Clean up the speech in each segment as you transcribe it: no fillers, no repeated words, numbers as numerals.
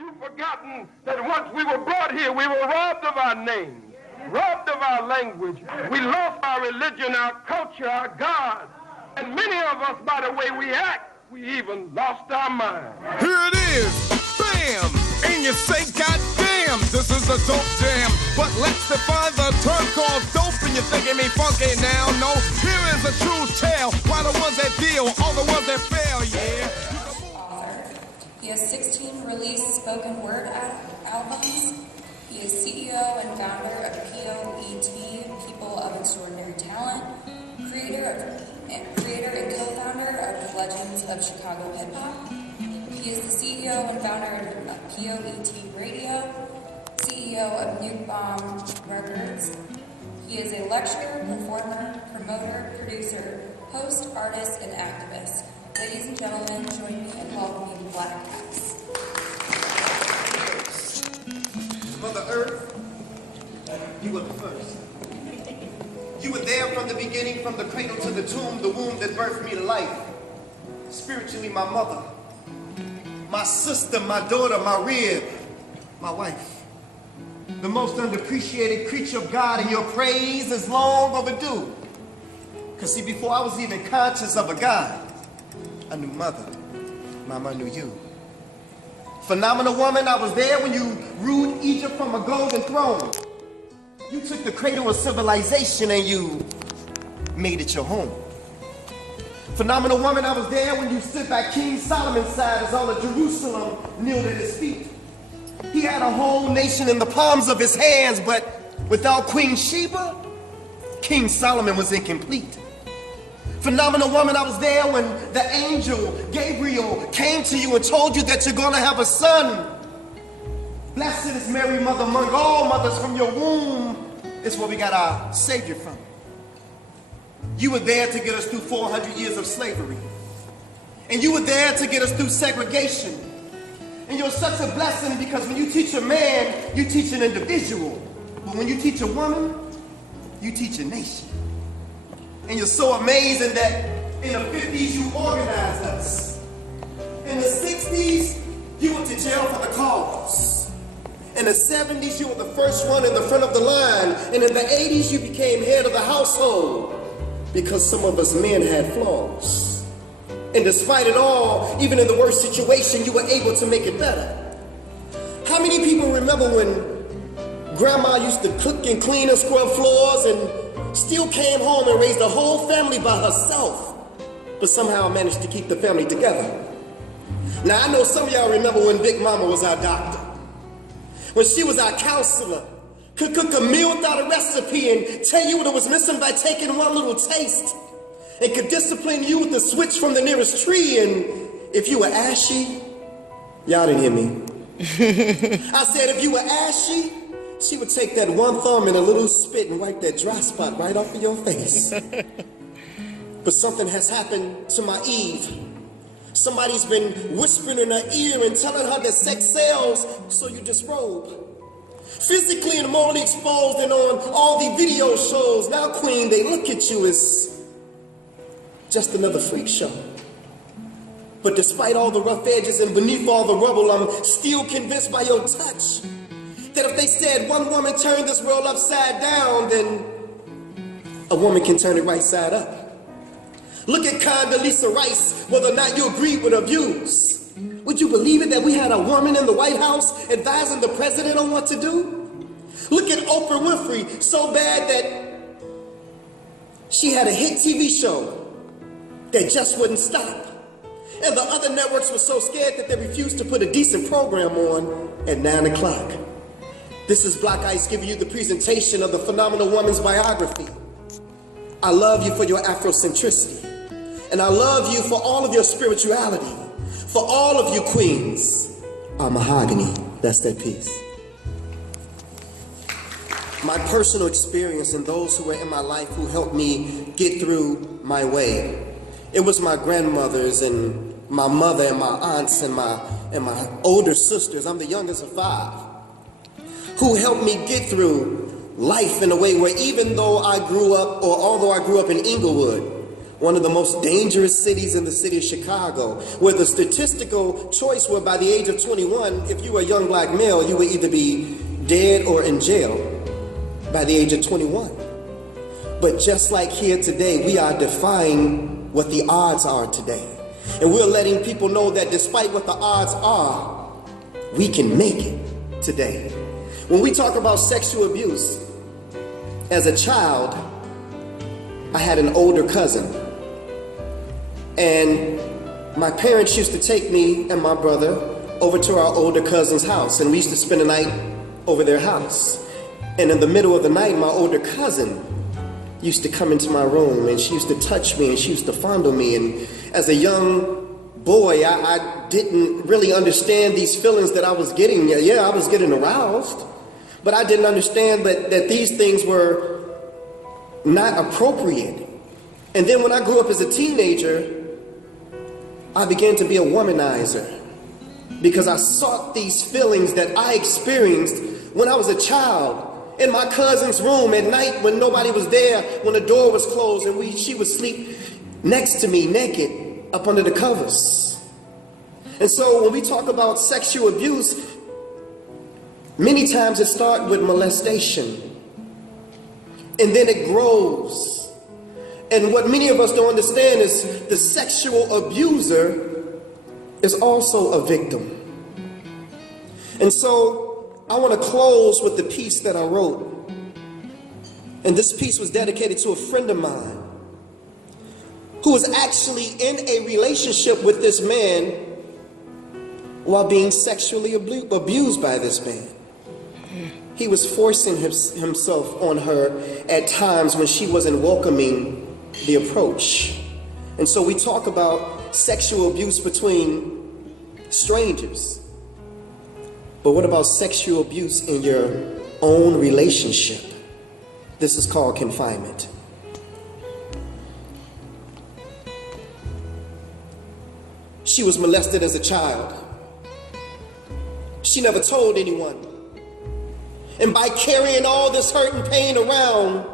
you forgotten that once we were brought here, we were robbed of our names, robbed of our language. We lost our religion, our culture, our God. And many of us, by the way we act, we even lost our mind. Here it is, bam! And you say, goddamn, this is a dope jam. But let's define the term called dope, and you think it mean funky now? No, here is a true tale. Why the ones that deal, all the ones that fail, yeah. He has 16 released spoken word albums. He is CEO and founder of POET, People of Extraordinary Talent, creator and co-founder of the Legends of Chicago Hip Hop. He is the CEO and founder of POET Radio, CEO of Nuke Bomb Records. He is a lecturer, performer, promoter, producer, host, artist, and activist. Ladies and gentlemen, join me in welcoming Blaq. Mother Earth, you were the first. You were there from the beginning, from the cradle to the tomb, the womb that birthed me to life. Spiritually, my mother, my sister, my daughter, my rib, my wife. The most underappreciated creature of God, and your praise is long overdue. Because see, before I was even conscious of a God, I knew mother. Mama knew you. Phenomenal woman, I was there when you ruled Egypt from a golden throne. You took the cradle of civilization and you made it your home. Phenomenal woman, I was there when you stood by King Solomon's side as all of Jerusalem kneeled at his feet. He had a whole nation in the palms of his hands, but without Queen Sheba, King Solomon was incomplete. Phenomenal woman, I was there when the angel Gabriel came to you and told you that you're going to have a son. Blessed is Mary, mother among all mothers. From your womb is where we got our Savior from. You were there to get us through 400 years of slavery. And you were there to get us through segregation. And you're such a blessing because when you teach a man, you teach an individual. But when you teach a woman, you teach a nation. And you're so amazing that in the 50s you organized us. In the 60s, you went to jail for the cause. In the 70s, you were the first one in the front of the line. And in the 80s, you became head of the household because some of us men had flaws. And despite it all, even in the worst situation, you were able to make it better. How many people remember when grandma used to cook and clean and scrub floors and still came home and raised a whole family by herself, but somehow managed to keep the family together? Now, I know some of y'all remember when Big Mama was our doctor, when she was our counselor, could cook a meal without a recipe and tell you what it was missing by taking one little taste, and could discipline you with a switch from the nearest tree. And if you were ashy, y'all didn't hear me. I said if you were ashy, she would take that one thumb and a little spit and wipe that dry spot right off of your face. But something has happened to my Eve. Somebody's been whispering in her ear and telling her that sex sells, so you disrobe. Physically and morally exposed and on all the video shows. Now, Queen, they look at you as just another freak show. But despite all the rough edges and beneath all the rubble, I'm still convinced by your touch that if they said one woman turned this world upside down, then a woman can turn it right side up. Look at Condoleezza Rice, whether or not you agree with her views. Would you believe it that we had a woman in the White House advising the president on what to do? Look at Oprah Winfrey, so bad that she had a hit TV show that just wouldn't stop. And the other networks were so scared that they refused to put a decent program on at 9 o'clock. This is Black Ice giving you the presentation of the phenomenal woman's biography. I love you for your Afrocentricity. And I love you for all of your spirituality. For all of you queens are mahogany. That's that piece. My personal experience and those who were in my life who helped me get through my way. It was my grandmothers and my mother and my aunts and my older sisters. I'm the youngest of 5. Who helped me get through life in a way where even though I grew up, or although I grew up in Inglewood, one of the most dangerous cities in the city of Chicago, where the statistical choice were by the age of 21, if you were a young black male, you would either be dead or in jail by the age of 21. But just like here today, we are defying what the odds are today. And we're letting people know that despite what the odds are, we can make it today. When we talk about sexual abuse, as a child, I had an older cousin. And my parents used to take me and my brother over to our older cousin's house, and we used to spend the night over their house. And in the middle of the night, my older cousin used to come into my room, and she used to touch me, and she used to fondle me. And as a young boy, I didn't really understand these feelings that I was getting. Yeah, I was getting aroused, but I didn't understand that these things were not appropriate. And then when I grew up as a teenager, I began to be a womanizer, because I sought these feelings that I experienced when I was a child in my cousin's room at night when nobody was there, when the door was closed, and she would sleep next to me naked up under the covers. And so when we talk about sexual abuse, many times it starts with molestation, and then it grows. And what many of us don't understand is the sexual abuser is also a victim. And so I want to close with the piece that I wrote. And this piece was dedicated to a friend of mine who was actually in a relationship with this man while being sexually abused by this man. He was forcing himself on her at times when she wasn't welcoming the approach. And so we talk about sexual abuse between strangers. But what about sexual abuse in your own relationship? This is called confinement. She was molested as a child. She never told anyone. And by carrying all this hurt and pain around,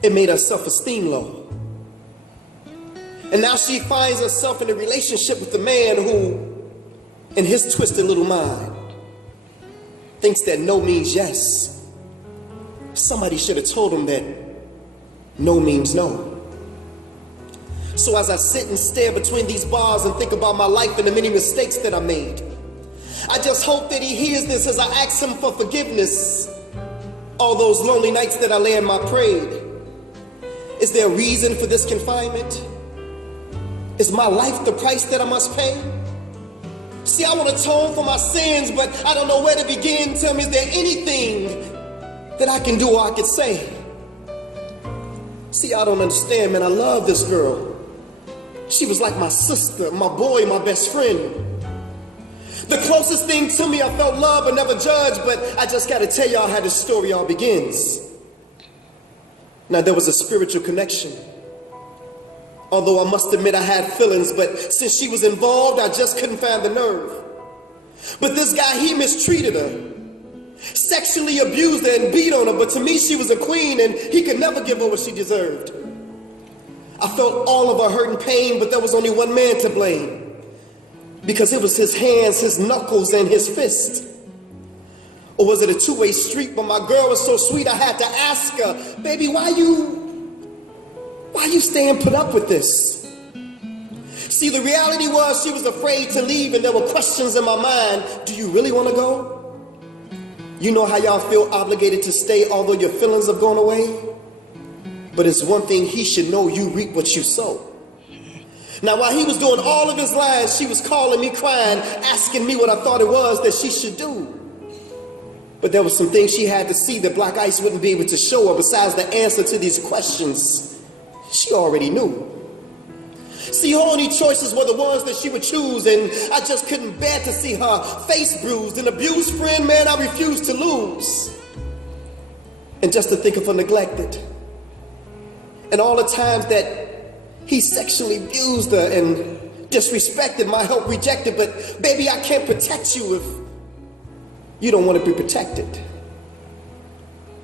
it made her self-esteem low. And now she finds herself in a relationship with a man who, in his twisted little mind, thinks that no means yes. Somebody should have told him that no means no. So as I sit and stare between these bars and think about my life and the many mistakes that I made, I just hope that he hears this as I ask him for forgiveness. All those lonely nights that I lay in my prayed. Is there a reason for this confinement? Is my life the price that I must pay? See, I want to atone for my sins, but I don't know where to begin. Tell me, is there anything that I can do or I could say? See, I don't understand, man. I love this girl. She was like my sister, my boy, my best friend. The closest thing to me, I felt love but never judged, but I just got to tell y'all how this story all begins. Now, there was a spiritual connection. Although I must admit I had feelings, but since she was involved, I just couldn't find the nerve. But this guy, he mistreated her, sexually abused her and beat on her, but to me she was a queen and he could never give her what she deserved. I felt all of her hurt and pain, but there was only one man to blame, because it was his hands, his knuckles, and his fist. Or was it a two-way street? But my girl was so sweet, I had to ask her, baby, why you staying put up with this? See, the reality was she was afraid to leave, and there were questions in my mind. Do you really want to go? You know how y'all feel obligated to stay although your feelings have gone away? But it's one thing he should know: you reap what you sow. Now, while he was doing all of his lies, she was calling me, crying, asking me what I thought it was that she should do. But there were some things she had to see that Black Ice wouldn't be able to show her. Besides the answer to these questions, she already knew. See, her only choices were the ones that she would choose, and I just couldn't bear to see her face bruised. An abused friend, man, I refused to lose. And just to think of her neglected, and all the times that he sexually abused her and disrespected, my help rejected. But baby, I can't protect you if you don't want to be protected.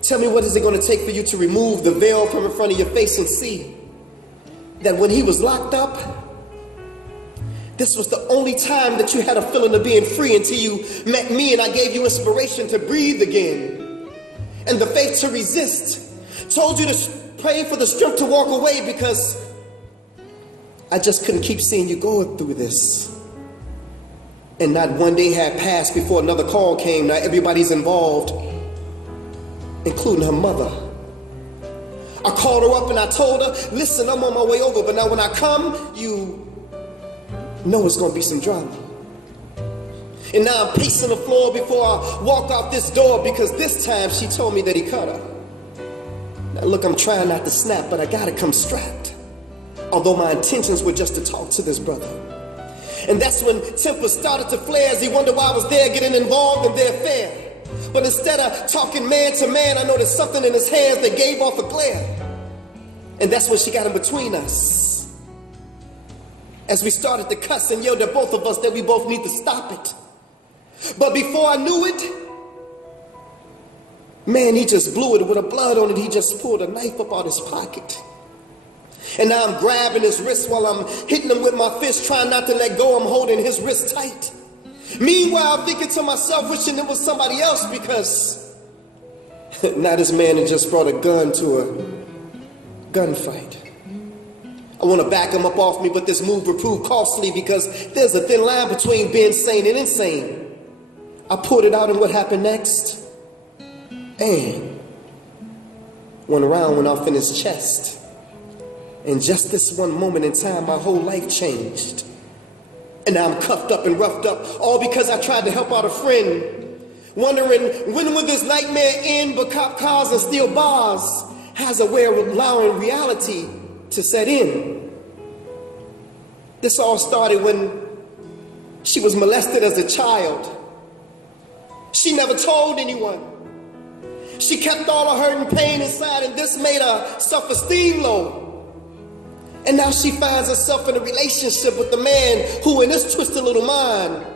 Tell me, what is it going to take for you to remove the veil from in front of your face and see that when he was locked up, this was the only time that you had a feeling of being free until you met me and I gave you inspiration to breathe again and the faith to resist. Told you to pray for the strength to walk away because I just couldn't keep seeing you going through this. And not one day had passed before another call came. Now everybody's involved, including her mother. I called her up and I told her, listen, I'm on my way over, but now when I come, you know it's gonna be some drama. And now I'm pacing the floor before I walk out this door because this time she told me that he cut her. Now look, I'm trying not to snap, but I gotta come strapped. Although my intentions were just to talk to this brother. And that's when tempers started to flare as he wondered why I was there getting involved in their affair. But instead of talking man to man, I noticed something in his hands that gave off a glare. And that's when she got in between us. As we started to cuss and yelled at both of us that we both need to stop it. But before I knew it, man, he just blew it with a blood on it. He just pulled a knife up out his pocket. And now I'm grabbing his wrist while I'm hitting him with my fist, trying not to let go. I'm holding his wrist tight. Meanwhile, I'm thinking to myself, wishing it was somebody else because now this man had just brought a gun to a gunfight. I want to back him up off me, but this move would prove costly because there's a thin line between being sane and insane. I pulled it out, and what happened next? And one round went off in his chest. And just this one moment in time, my whole life changed. And now I'm cuffed up and roughed up, all because I tried to help out a friend, wondering when will this nightmare end, but cop cars and steel bars has a way of allowing reality to set in. This all started when she was molested as a child. She never told anyone. She kept all her hurt and pain inside, and this made her self-esteem low. And now she finds herself in a relationship with a man who, in his twisted little mind,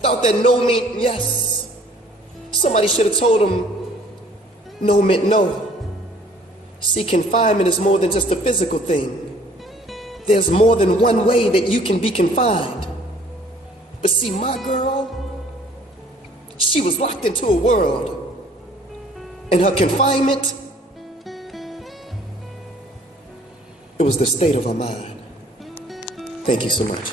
thought that no meant yes. Somebody should have told him no meant no. See, confinement is more than just a physical thing. There's more than one way that you can be confined. But see, my girl, she was locked into a world. And her confinement, it was the state of her mind. Thank you so much.